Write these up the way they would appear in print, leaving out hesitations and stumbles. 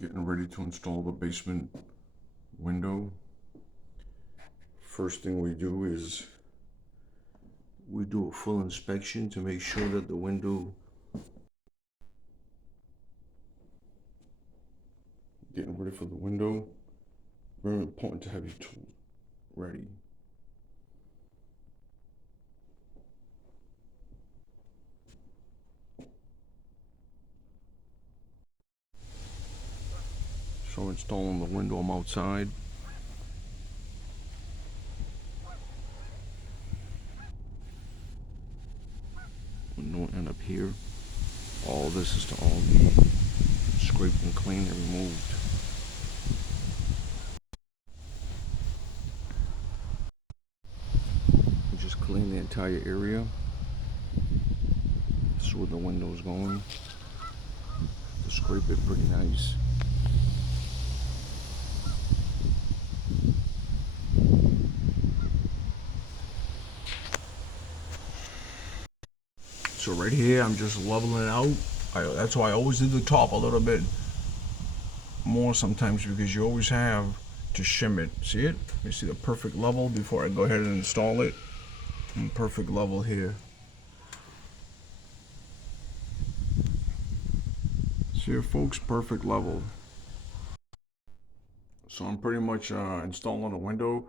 Getting ready to install the basement window. First thing we do is we do a full inspection to make sure that the window, getting ready for the window. Very important to have your tools ready. So installing the window, I'm outside. Window end up here. All this is to all be scraped and cleaned and removed. We just clean the entire area. This is where the window is going. To scrape it pretty nice. So right here, I'm just leveling it out. That's why I always do the top a little bit more sometimes, because you always have to shim it. See it? You see the perfect level before I go ahead and install it? And perfect level here. See it, folks? Perfect level. So I'm pretty much installing the window.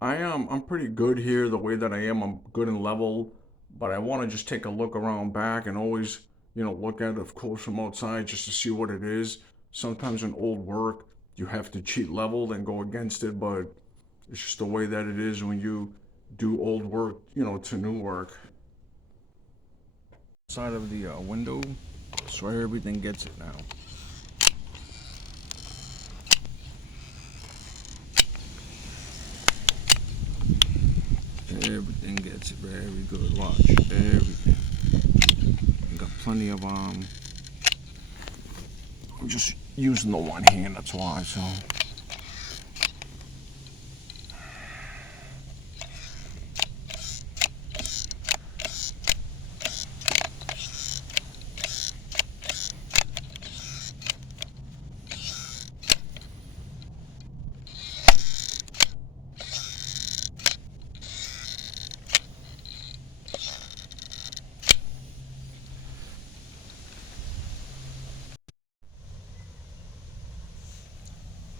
I'm pretty good here the way that I am. I'm good and level, but I want to just take a look around back and always, look at it of course from outside just to see what it is. Sometimes in old work, you have to cheat level and go against it, but it's just the way that it is when you do old work, to new work. Side of the window, so everything gets it now. Everything gets it very good. Watch everything. I got plenty of I'm just using the one hand. That's why. So.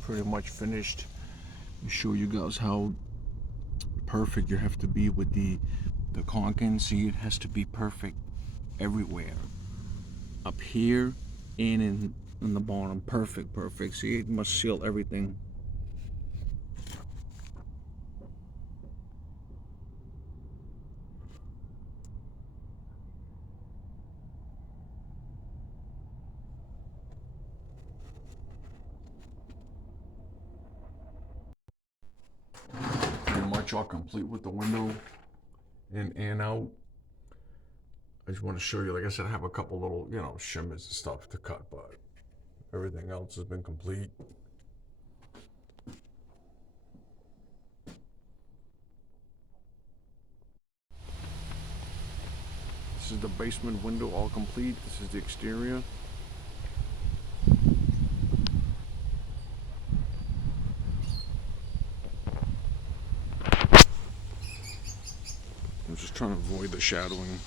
Pretty much finished. Let me show you guys how perfect you have to be with the caulking. See, it has to be perfect everywhere. Up here and in the bottom. Perfect. See, it must seal everything. Pretty much all complete with the window in and out. I just want to show you, like I said, I have a couple little, shimmers and stuff to cut, but everything else has been complete. This is the basement window all complete. This is the exterior. I'm just trying to avoid the shadowing.